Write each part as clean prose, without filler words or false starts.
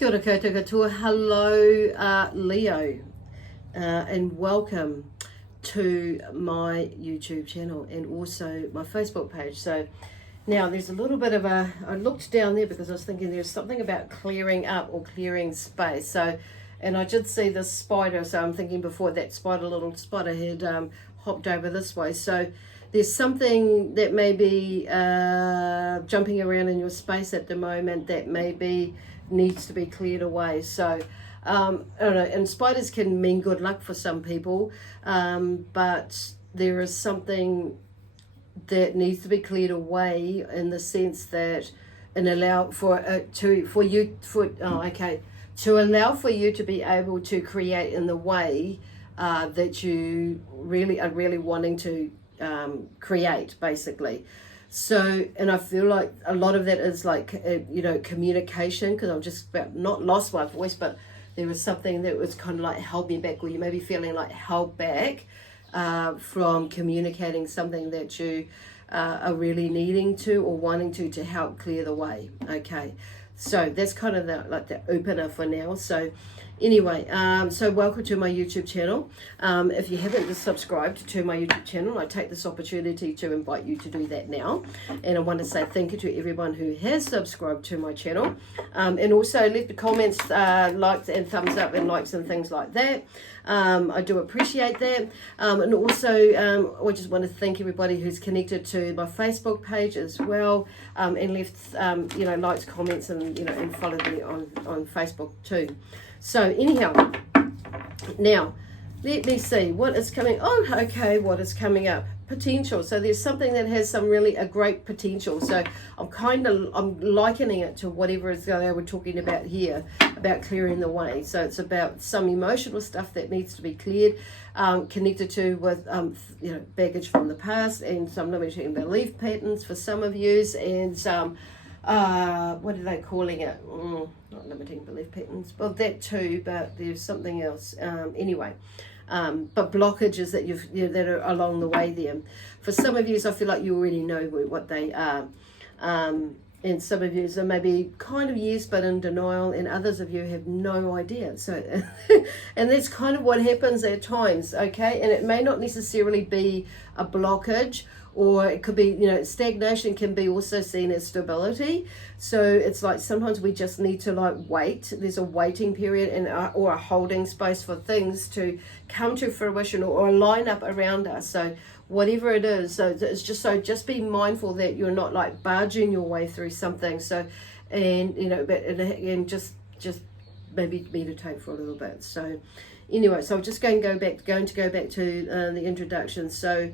Kia ora koutou katoa. Hello, Leo, and welcome to my YouTube channel and also my Facebook page. So now there's a little bit of I looked down there because I was thinking there's something about clearing up or clearing space. So, and I did see this spider, so I'm thinking before that little spider had hopped over this way. So there's something that may be jumping around in your space at the moment that maybe needs to be cleared away. So I don't know, and spiders can mean good luck for some people, but there is something that needs to be cleared away in the sense that and allow for to allow for you to be able to create in the way that you are really wanting to create, basically. So, and I feel like a lot of that is like, communication, because I've just about not lost my voice, but there was something that was kind of like held me back, or you may be feeling like held back from communicating something that you are really needing to or wanting to help clear the way. Okay, so that's kind of the opener for now. So anyway, so welcome to my YouTube channel. If you haven't subscribed to my YouTube channel, I take this opportunity to invite you to do that now. And I want to say thank you to everyone who has subscribed to my channel. And also left the comments, likes and thumbs up and likes and things like that. I do appreciate that. And also, I just want to thank everybody who's connected to my Facebook page as well, and left, likes, comments, and, and followed me on Facebook too. So anyhow, now let me see what is coming. Oh, okay, what is coming up? Potential. So there's something that has a great potential. So I'm likening it to whatever is they were talking about here about clearing the way. So it's about some emotional stuff that needs to be cleared, connected to with baggage from the past and some limiting belief patterns for some of you, and some what are they calling it? Not limiting belief patterns. Well, that too, but there's something else. Anyway. But blockages that that are along the way there. For some of you, I feel like you already know what they are. And some of you are maybe kind of yes, but in denial, and others of you have no idea. So, and that's kind of what happens at times, okay? And it may not necessarily be a blockage, or it could be, stagnation can be also seen as stability. So it's like sometimes we just need to wait. There's a waiting period or a holding space for things to come to fruition or line up around us. So whatever it is, so it's just be mindful that you're not barging your way through something. So, and just maybe meditate for a little bit. So anyway, so I'm just going to go back to the introduction. So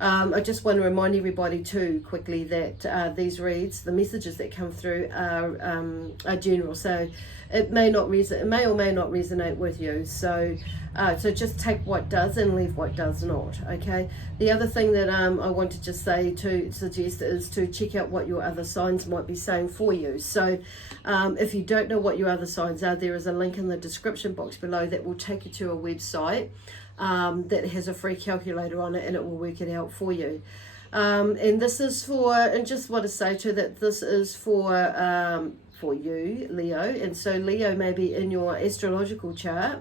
I just want to remind everybody too quickly that these reads, the messages that come through are general. So it may or may not resonate with you. So so just take what does and leave what does not. Okay. The other thing that I want to just suggest is to check out what your other signs might be saying for you. So if you don't know what your other signs are, there is a link in the description box below that will take you to a website that has a free calculator on it, and it will work it out for you. And this is and just want to say too that this is for you, Leo. And so Leo may be in your astrological chart,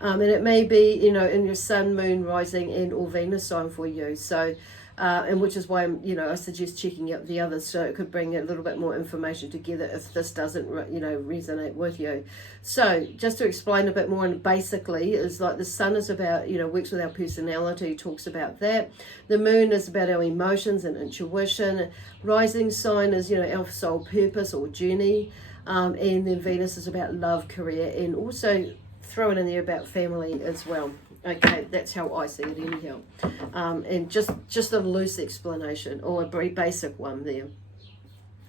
and it may be, in your sun, moon, rising, and or Venus sign for you. So, and which is why I suggest checking out the others, so it could bring a little bit more information together if this doesn't, resonate with you. So just to explain a bit more, and basically is the sun is about, works with our personality, talks about that. The moon is about our emotions and intuition. Rising sign is, our soul purpose or journey. And then Venus is about love, career, and also throw it in there about family as well. Okay, that's how I see it anyhow. And just a loose explanation or a very basic one there.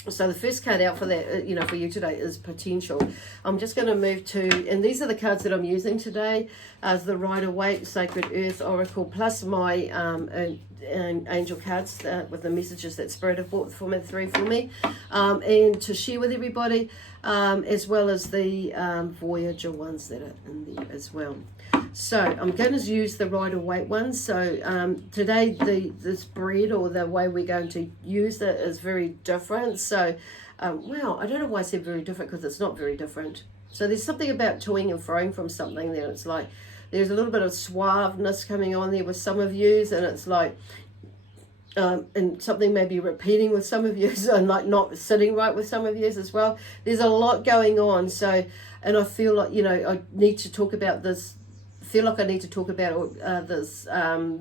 So the first card out for that, for you today is potential. I'm just going to move to, and these are the cards that I'm using today, as the Rider-Waite, Sacred Earth Oracle, plus my angel cards with the messages that Spirit have brought for me, and to share with everybody, as well as the Voyager ones that are in there as well. So I'm going to use the Rider-Waite ones. So today the spread or the way we're going to use it is very different. So, wow, I don't know why I said very different, because it's not very different. So there's something about toing and froing from something there. It's like there's a little bit of suaveness coming on there with some of yous, and it's like, and something maybe repeating with some of yous, and like not sitting right with some of yous as well. There's a lot going on. So, and I feel like, you know, I need to talk about this. Feel like I need to talk about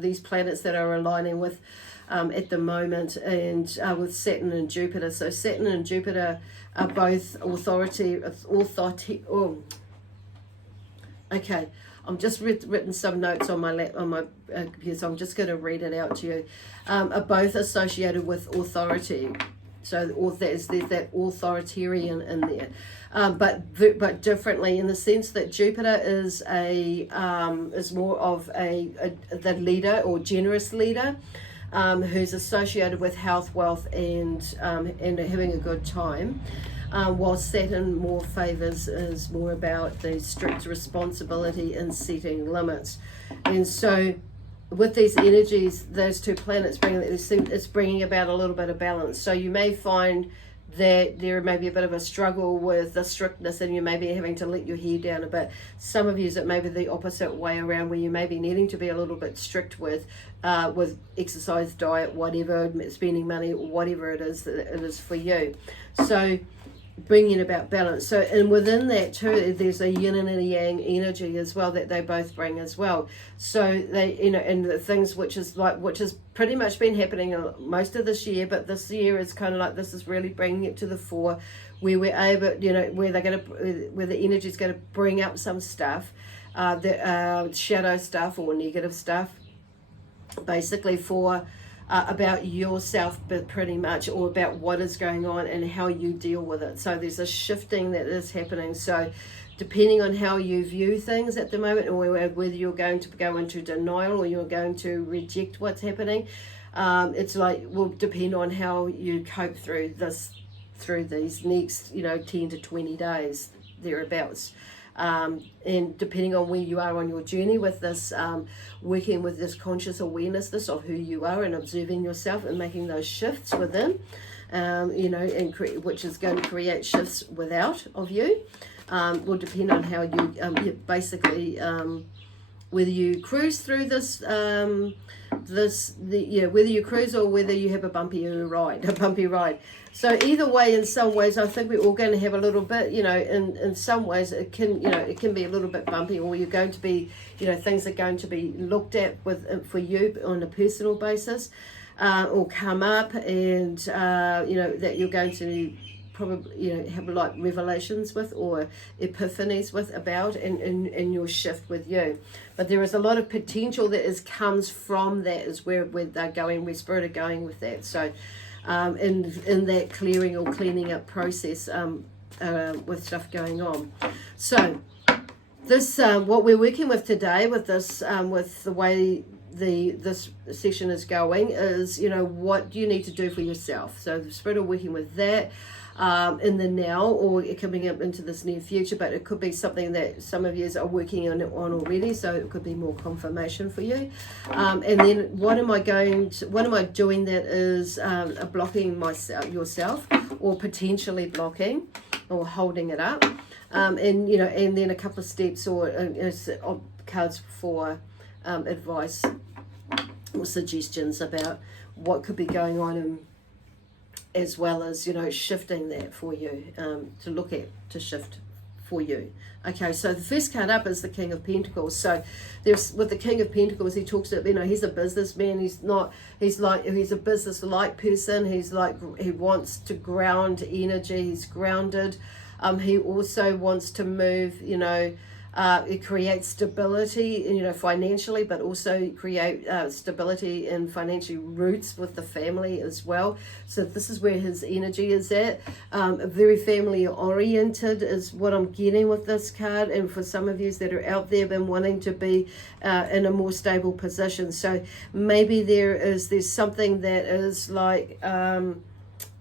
these planets that are aligning with at the moment, and with Saturn and Jupiter. So Saturn and Jupiter are both authority. Okay, I'm just written some notes on my computer, so I'm just going to read it out to you. Are both associated with authority. So there's that authoritarian in there, but differently, in the sense that Jupiter is more of the leader or generous leader, who's associated with health, wealth, and having a good time, while Saturn is more about the strict responsibility and setting limits. And so with these energies, those two planets it's bringing about a little bit of balance. So you may find that there may be a bit of a struggle with the strictness, and you may be having to let your hair down a bit. Some of you, it may be the opposite way around, where you may be needing to be a little bit strict with exercise, diet, whatever, spending money, whatever it is for you. So bringing about balance. So, and within that too, there's a yin and a yang energy as well that they both bring as well. So they, you know, and the things which has pretty much been happening most of this year, but this year is kind of like, this is really bringing it to the fore, where we're able, you know, where the energy is going to bring up some stuff, shadow stuff or negative stuff, basically for about yourself, but pretty much, or about what is going on and how you deal with it. So there's a shifting that is happening. So depending on how you view things at the moment, or whether you're going to go into denial or you're going to reject what's happening, it's like, will depend on how you cope through these next, 10 to 20 days, thereabouts. And depending on where you are on your journey with this, working with this conscious awareness of who you are and observing yourself and making those shifts within, which is going to create shifts without of you, will depend on how you basically whether you cruise through whether you cruise or whether you have a bumpy ride. So either way, in some ways, I think we're all going to have a little bit, in some ways it can be a little bit bumpy, or you're going to be, things are going to be looked at for you on a personal basis, or come up, and, that you're going to probably, have like revelations with, or epiphanies with about in your shift with you. But there is a lot of potential that comes from that, is where they're going, where spirit are going with that. So in that clearing or cleaning up process, with stuff going on. So this what we're working with today with this, with the way this session is going, is what do you need to do for yourself. So the spirit are working with that in the now, or coming up into this near future, but it could be something that some of you are working on already, so it could be more confirmation for you. And then what am I doing that is blocking yourself, or potentially blocking or holding it up, and then a couple of steps or cards for advice or suggestions about what could be going on, and as well as shifting that for you, to look at, to shift for you. Okay, so the first card up is the King of Pentacles. So with the King of Pentacles, he talks about, he's a businessman. He's a business-like person. He wants to ground energy. He's grounded. He also wants to move, it creates stability, financially, but also create stability and financial roots with the family as well. So this is where his energy is at. Very family oriented is what I'm getting with this card. And for some of you that are out there, been wanting to be in a more stable position. So maybe there's something that is like,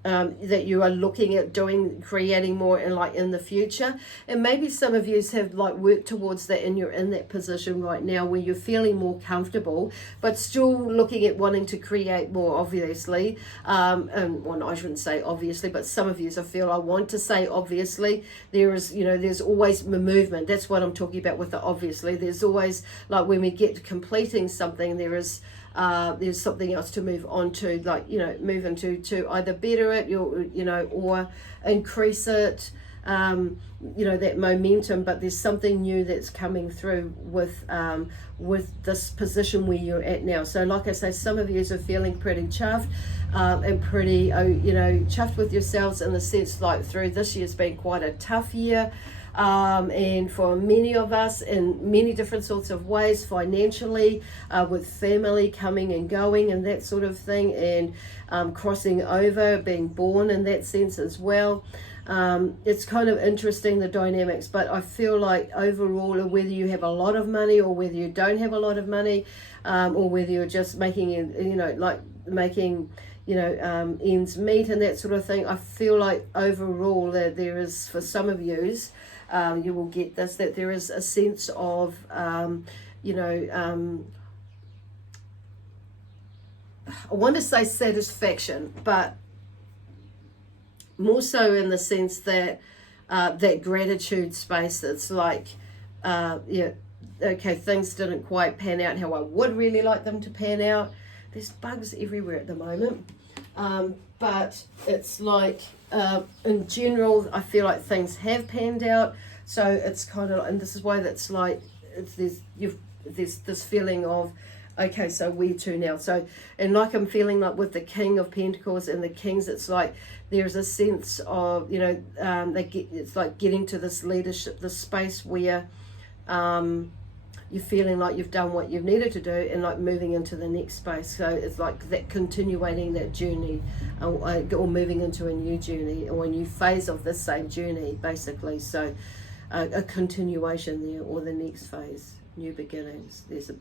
that you are looking at doing, creating more in the future. And maybe some of you have like worked towards that, and you're in that position right now where you're feeling more comfortable, but still looking at wanting to create more, obviously. And well, I shouldn't say obviously, but some of you, I feel I want to say obviously, there's always movement. That's what I'm talking about with the obviously. There's always, like when we get to completing something, there's something else to move on to, like, move into, to either better it, or increase it, that momentum. But there's something new that's coming through with this position where you're at now. So like I say, some of you are feeling pretty chuffed, and pretty, chuffed with yourselves, in the sense like through this year's been quite a tough year. And for many of us, in many different sorts of ways, financially, with family coming and going and that sort of thing, and crossing over, being born in that sense as well. It's kind of interesting, the dynamics, but I feel like overall, whether you have a lot of money or whether you don't have a lot of money, or whether you're just making ends meet and that sort of thing, I feel like overall that there is, for some of yous, you will get this, that there is a sense of, I want to say satisfaction, but more so in the sense that that gratitude space. It's like, okay, things didn't quite pan out how I would really like them to pan out. There's bugs everywhere at the moment. But it's like, in general, I feel like things have panned out. So it's kind of, and this is why that's like, there's this feeling of, okay, so where to now? So, and like I'm feeling like with the King of Pentacles and the Kings, it's like there's a sense of, it's like getting to this leadership, this space where you're feeling like you've done what you've needed to do, and like moving into the next space. So it's like that, continuing that journey, or moving into a new journey or a new phase of the same journey, basically. So a continuation there, or the next phase, new beginnings. There's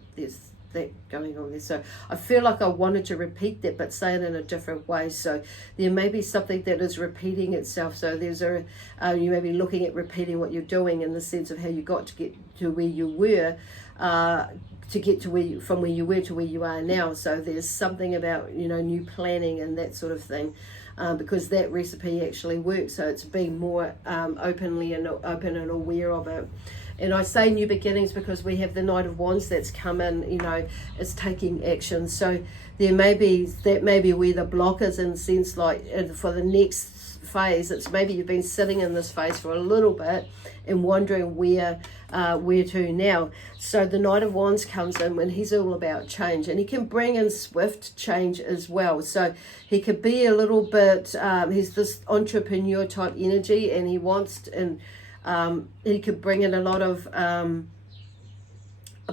that going on there. So I feel like I wanted to repeat that, but say it in a different way. So there may be something that is repeating itself. So there's you may be looking at repeating what you're doing, in the sense of how you got to get to where you were, to get to from where you were to where you are now. So there's something about, new planning and that sort of thing, because that recipe actually works. So it's being more open and aware of it. And I say new beginnings because we have the Knight of Wands that's come in, is taking action. So that may be where the block is, in the sense like, for the next phase, it's maybe you've been sitting in this phase for a little bit and wondering where to now. So the Knight of Wands comes in when he's all about change, and he can bring in swift change as well. So he could be a little bit, he's this entrepreneur type energy, and he wants he could bring in a lot of a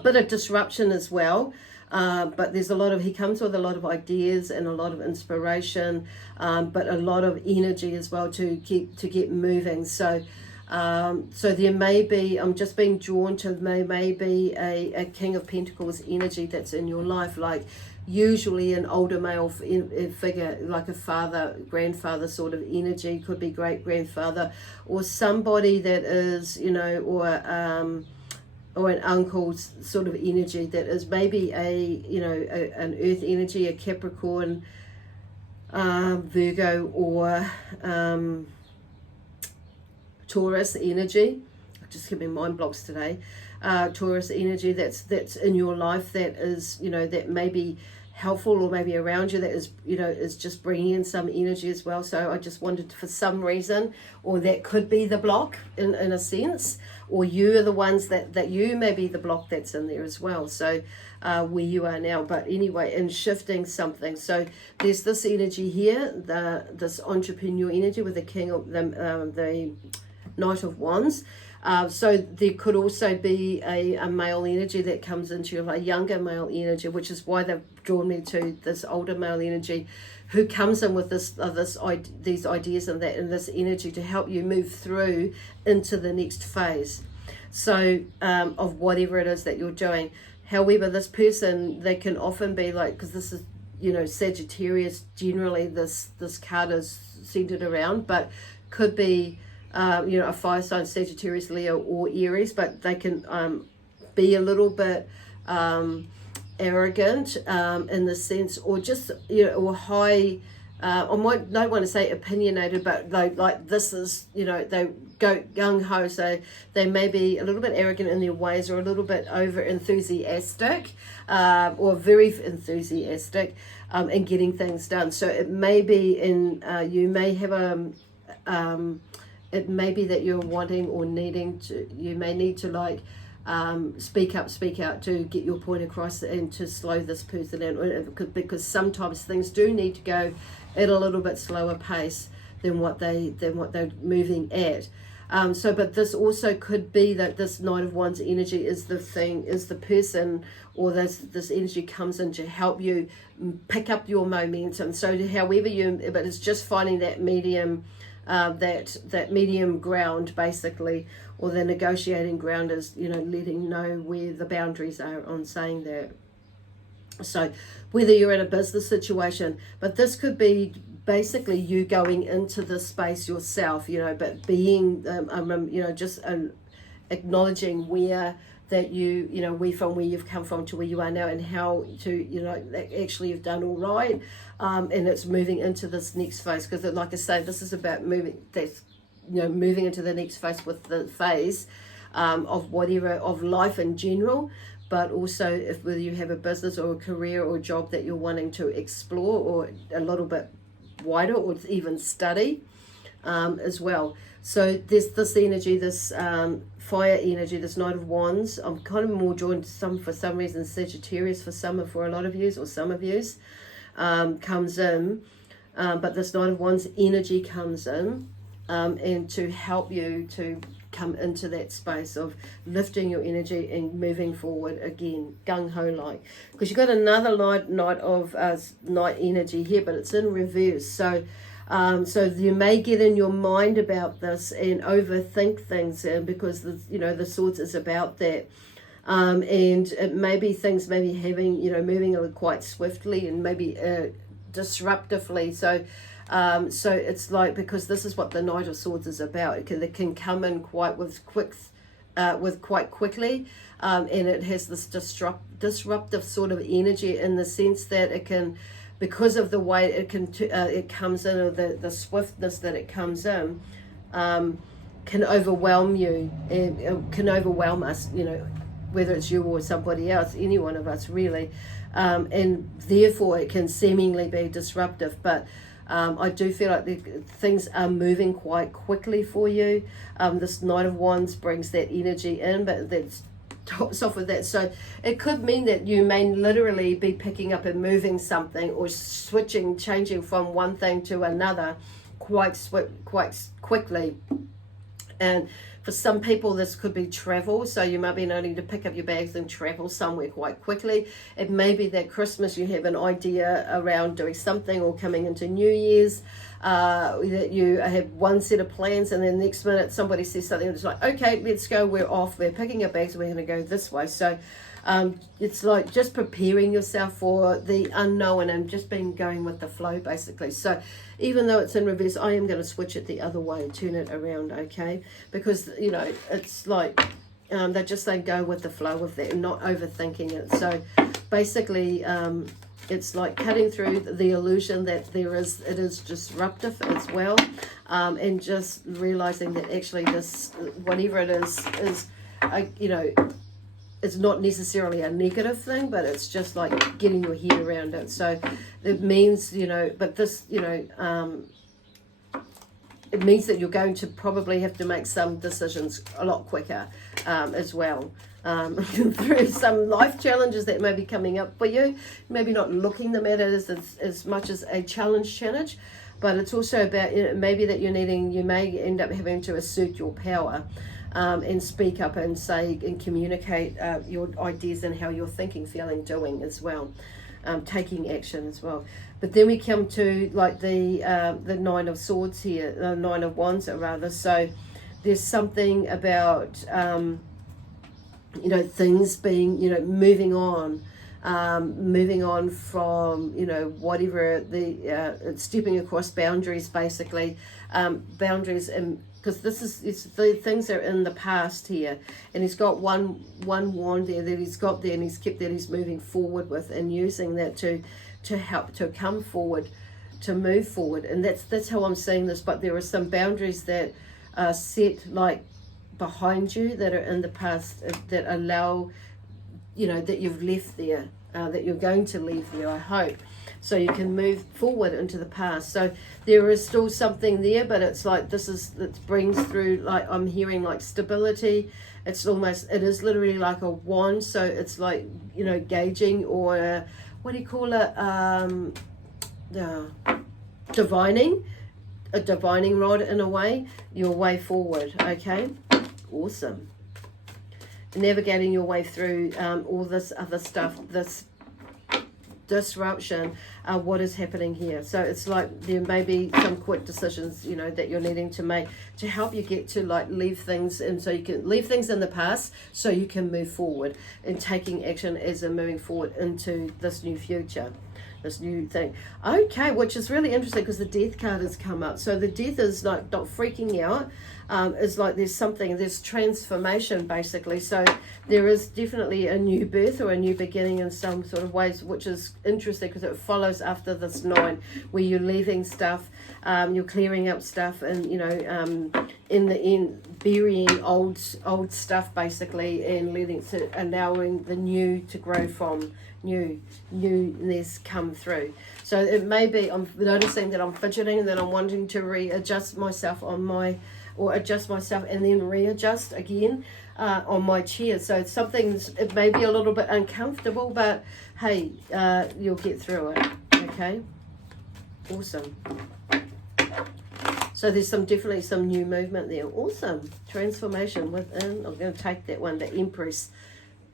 bit of disruption as well, but there's he comes with a lot of ideas and a lot of inspiration, but a lot of energy as well to get moving. So there may be, I'm just being drawn to, may be a King of Pentacles energy that's in your life, like usually an older male figure, like a father, grandfather sort of energy, could be great grandfather, or somebody that is, or an uncle's sort of energy that is maybe an earth energy, a Capricorn, Virgo, or Taurus energy. Just giving mind blocks today. Taurus energy that's in your life, that is, that may be helpful, or maybe around you, that is, is just bringing in some energy as well. So I just wanted, for some reason, or that could be the block in a sense, or you are the ones that you may be the block that's in there as well. So where you are now, but anyway, in shifting something. So there's this energy here, this entrepreneur energy with the King of the Knight of Wands. So there could also be a male energy that comes into you, a younger male energy, which is why they've drawn me to this older male energy, who comes in with these ideas and this energy to help you move through into the next phase. So of whatever it is that you're doing. However, this person, they can often be like, because this is, Sagittarius, generally this card is centered around, but could be a fire sign, Sagittarius, Leo, or Aries, but they can be a little bit arrogant in the sense, or just or high. I don't want to say opinionated, but like this is, they go gung-ho, so they may be a little bit arrogant in their ways, or a little bit over enthusiastic, or very enthusiastic in getting things done. So it may be you may have it may be that you're wanting or needing to, you may need to speak out to get your point across and to slow this person down, because sometimes things do need to go at a little bit slower pace than what they're moving at. But this also could be that this Knight of Wands energy is the person, or this energy comes in to help you pick up your momentum. So but it's just finding that medium, that medium ground basically, or the negotiating ground is, letting know where the boundaries are on saying that. So whether you're in a business situation, but this could be basically you going into the space yourself, but being, just acknowledging where that from where you've come from to where you are now, and how to, actually you've done all right. And it's moving into this next phase, because like I say, this is about moving into the next phase with the phase of whatever, of life in general, but also whether you have a business or a career or a job that you're wanting to explore, or a little bit wider, or even study as well. So there's this energy, this fire energy, this Knight of Wands. I'm kind of more drawn to for some reason Sagittarius for a lot of yous, or some of yous, comes in. But this Knight of Wands energy comes in and to help you to come into that space of lifting your energy and moving forward again, gung-ho like. Because you've got another night energy here, but it's in reverse. So you may get in your mind about this and overthink things, because the Swords is about that. And it may be things having, moving quite swiftly and maybe disruptively. So it's like, because this is what the Knight of Swords is about. It can come in quite quickly, and it has this disruptive sort of energy, in the sense that it can, because of the way it comes in, or the swiftness that it comes in, can overwhelm you, and can overwhelm us, whether it's you or somebody else, any one of us really, and therefore it can seemingly be disruptive. But I do feel like things are moving quite quickly for you. This Knight of Wands brings that energy in, but that's tops off with that. So it could mean that you may literally be picking up and moving something, or changing from one thing to another quite quickly. And for some people, this could be travel. So you might be needing to pick up your bags and travel somewhere quite quickly. It may be that Christmas you have an idea around doing something, or coming into New Year's, that you have one set of plans, and then the next minute somebody says something and it's like, okay, let's go, we're off, we're picking up bags, we're going to go this way. So it's like just preparing yourself for the unknown, and just going with the flow basically. So even though it's in reverse, I am going to switch it the other way, turn it around, okay? Because it's like they're just saying go with the flow of that and not overthinking it. So basically it's like cutting through the illusion that it is disruptive as well, and just realizing that actually this, whatever it is it's not necessarily a negative thing, but it's just like getting your head around it. So it means, but this, it means that you're going to probably have to make some decisions a lot quicker as well. Through some life challenges that may be coming up for you. Maybe not looking them at it as much as a challenge, but it's also about, maybe that you may end up having to assert your power. And speak up and say and communicate your ideas and how you're thinking, feeling, doing as well, taking action as well. But then we come to like the Nine of Swords here, Nine of Wands rather. So there's something about things being moving on, moving on from, you know, whatever the stepping across boundaries, basically, boundaries, and because it's the things that are in the past here, and he's got one wand there that he's got there, and he's kept that he's moving forward with, and using that to help to come forward, to move forward. And that's how I'm seeing this. But there are some boundaries that are set like behind you that are in the past, that allow, you know, that you've left there, that you're going to leave there, I hope, so you can move forward into the past. So there is still something there, but it's like it brings through, like I'm hearing, like stability. It is literally like a wand, so it's like, you know, gauging, or what do you call it, divining, a divining rod in a way, your way forward. Okay, awesome. Navigating your way through all this other stuff, this disruption, what is happening here. So it's like there may be some quick decisions, you know, that you're needing to make to help you get to like leave things, and so you can leave things in the past so you can move forward and taking action as a moving forward into this new future, this new thing. Okay, which is really interesting because the death card has come up. So the death is like not freaking out. It's like there's transformation, basically. So there is definitely a new birth or a new beginning in some sort of ways, which is interesting because it follows after this 9, where you're leaving stuff, you're clearing up stuff, and, you know, in the end, burying old stuff, basically, and allowing the new to grow from newness come through. So it may be, I'm noticing that I'm fidgeting, that I'm wanting to readjust myself adjust myself and then readjust again on my chair. So it may be a little bit uncomfortable, but hey, you'll get through it. Okay, awesome. So there's definitely some new movement there. Awesome. Transformation within. I'm going to take that one, the Empress.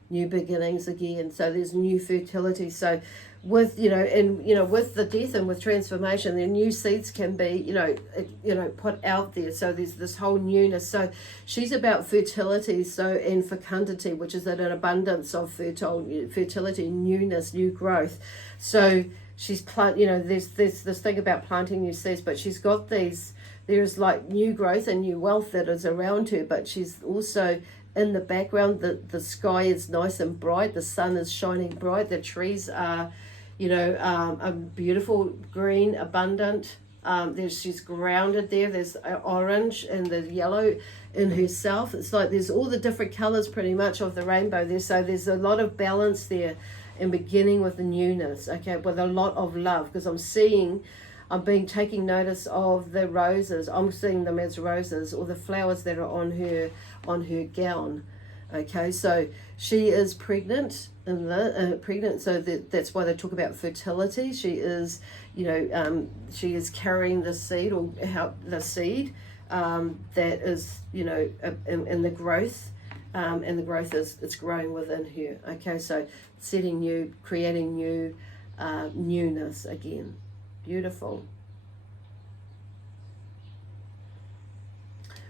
New beginnings again. So there's new fertility. So with, you know, and, you know, with the death and with transformation, the new seeds can be, you know, put out there. So there's this whole newness. So she's about fertility, and fecundity, which is an abundance of fertility, newness, new growth. So she's there's this thing about planting new seeds, but she's got there's like new growth and new wealth that is around her, but she's also in the background, the sky is nice and bright, the sun is shining bright, the trees are, you know, a beautiful green, abundant. She's grounded there. There's orange and the yellow in herself. It's like there's all the different colors pretty much of the rainbow there. So there's a lot of balance there, and beginning with the newness, okay, with a lot of love, because taking notice of the roses. I'm seeing them as roses, or the flowers that are on her gown. Okay, so she is pregnant, so that's why they talk about fertility. She is, you know, she is carrying the seed, or the seed that is, you know, in the growth, and the growth it's growing within her. Okay, so creating new newness again. Beautiful.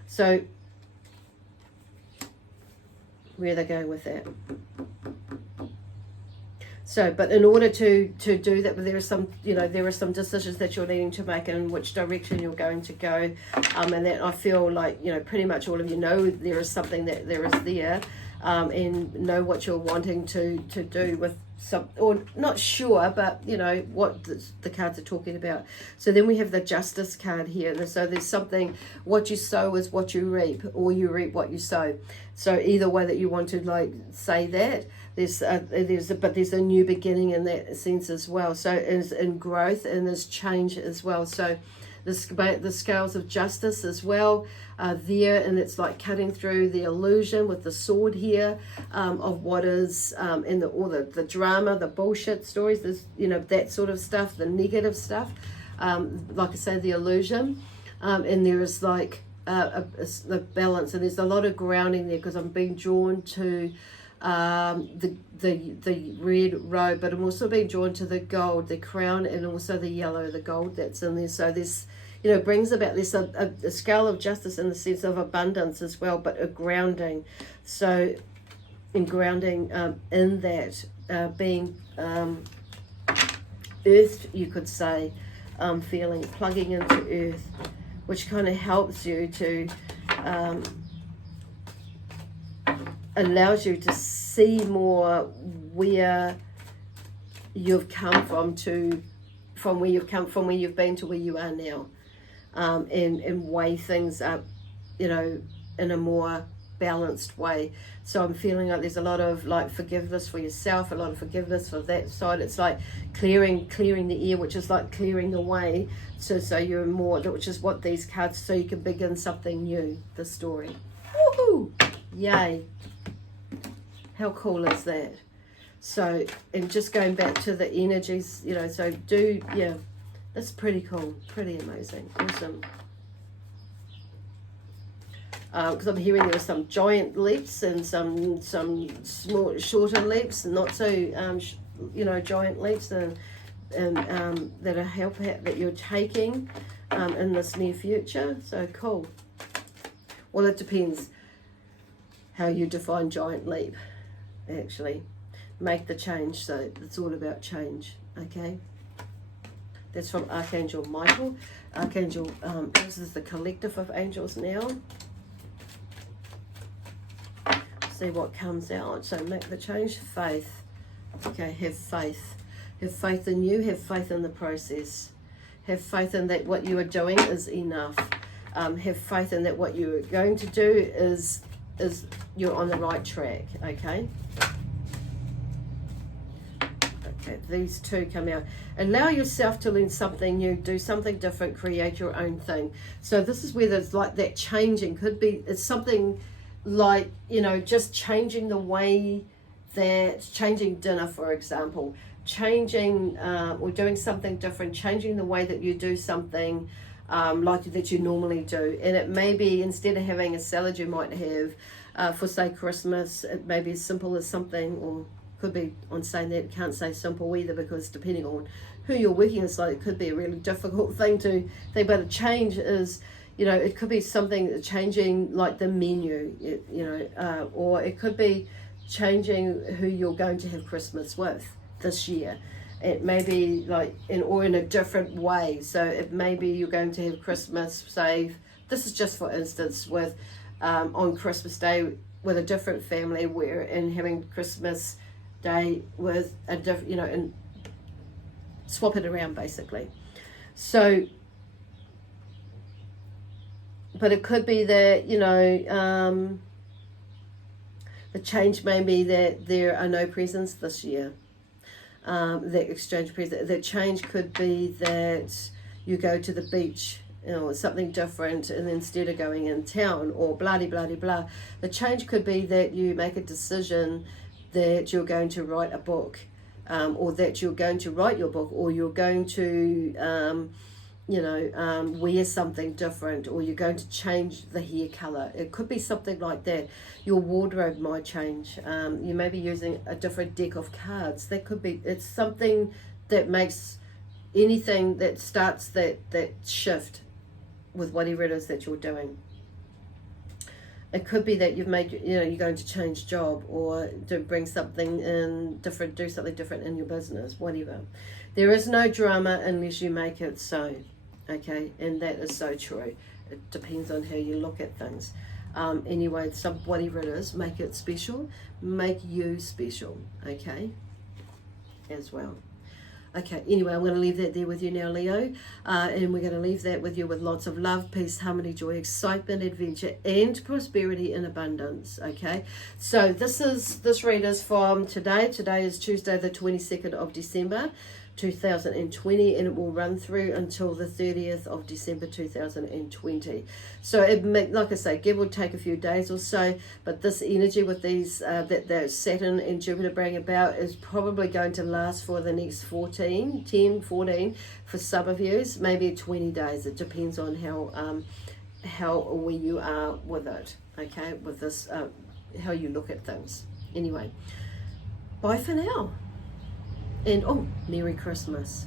So where they're going with that. So, but in order to do that, there are some decisions that you're needing to make in which direction you're going to go, and that I feel like, you know, pretty much all of you know there is something that there is there, and know what you're wanting to do with some, or not sure, but you know what the cards are talking about. So then we have the Justice card here. So there's something, what you sow is what you reap, or you reap what you sow. So either way that you want to like say that, there's a new beginning in that sense as well. So it's in growth, and there's change as well. So the scales of justice as well are there, and it's like cutting through the illusion with the sword here, of what is in all the drama, the bullshit stories, this, you know, that sort of stuff, the negative stuff, like I say, the illusion, and there is like the balance, and there's a lot of grounding there, because I'm being drawn to the red robe, but I'm also being drawn to the gold, the crown, and also the yellow, the gold that's in there. So this, you know, brings about this a scale of justice in the sense of abundance as well, but a grounding. So and grounding in that, being earthed, you could say, feeling, plugging into earth, which kind of helps you to, allows you to see more where you've come from where you've come from, where you've been to where you are now, and weigh things up, you know, in a more balanced way. So I'm feeling like there's a lot of like forgiveness for yourself, a lot of forgiveness for that side. It's like clearing the air, which is like clearing the way, so you're more, which is what these cards, so you can begin something new, the story. Woohoo! Yay! How cool is that? So, and just going back to the energies, you know, so yeah, that's pretty cool, pretty amazing, awesome. Because I'm hearing there are some giant leaps and some small, shorter leaps, not so, you know, giant leaps, and that are that you're taking in this near future. So cool. Well, it depends how you define giant leap, actually. Make the change, so it's all about change, okay? That's from Archangel Michael. Archangel, this is the collective of angels now. See what comes out. So make the change. Faith. Okay, have faith. Have faith in you. Have faith in the process. Have faith in that what you are doing is enough. Have faith in that what you are going to do is you're on the right track, okay? Okay, these two come out. Allow yourself to learn something new, do something different, create your own thing. So this is where there's like that changing. Could be, it's something like, you know, just changing the way that, changing dinner, for example, changing or doing something different, changing the way that you do something like that you normally do. And it may be, instead of having a salad you might have for, say, Christmas, it may be as simple as something, or could be, on saying that, can't say simple either, because depending on who you're working with, like, it could be a really difficult thing to think, but a change is, you know, it could be something changing like the menu, you know, or it could be changing who you're going to have Christmas with this year. It may be like in a different way. So it may be you're going to have Christmas, say, this is just for instance, with on Christmas Day with a different family, and having Christmas Day with a different, you know, and swap it around basically. So, but it could be that, you know, the change may be that there are no presents this year. That exchange present. The change could be that you go to the beach, you know, something different, and instead of going in town, or blah de blah de blah. The change could be that you make a decision that you're going to write a book, or that you're going to write your book, or you're going to you know, wear something different, or you're going to change the hair color. It could be something like that. Your wardrobe might change. You may be using a different deck of cards. That could be, it's something that makes anything that starts that shift with whatever it is that you're doing. It could be that you've made, you know, you're going to change job, or to bring something in different, do something different in your business, whatever. There is no drama unless you make it so. Okay, and that is so true. It depends on how you look at things. Anyway, whatever it is, make it special. Make you special, okay, as well. Okay, anyway, I'm going to leave that there with you now, Leo. And we're going to leave that with you with lots of love, peace, harmony, joy, excitement, adventure, and prosperity and abundance, okay? So this read is from today. Today is Tuesday, the 22nd of December, 2020, and it will run through until the 30th of December 2020. So it may, like I say, give or take a few days or so, but this energy with these that Saturn and Jupiter bring about is probably going to last for the next 14 for some of you, maybe 20 days. It depends on how where you are with it, okay, with this how you look at things. Anyway, bye for now. And, oh, Merry Christmas.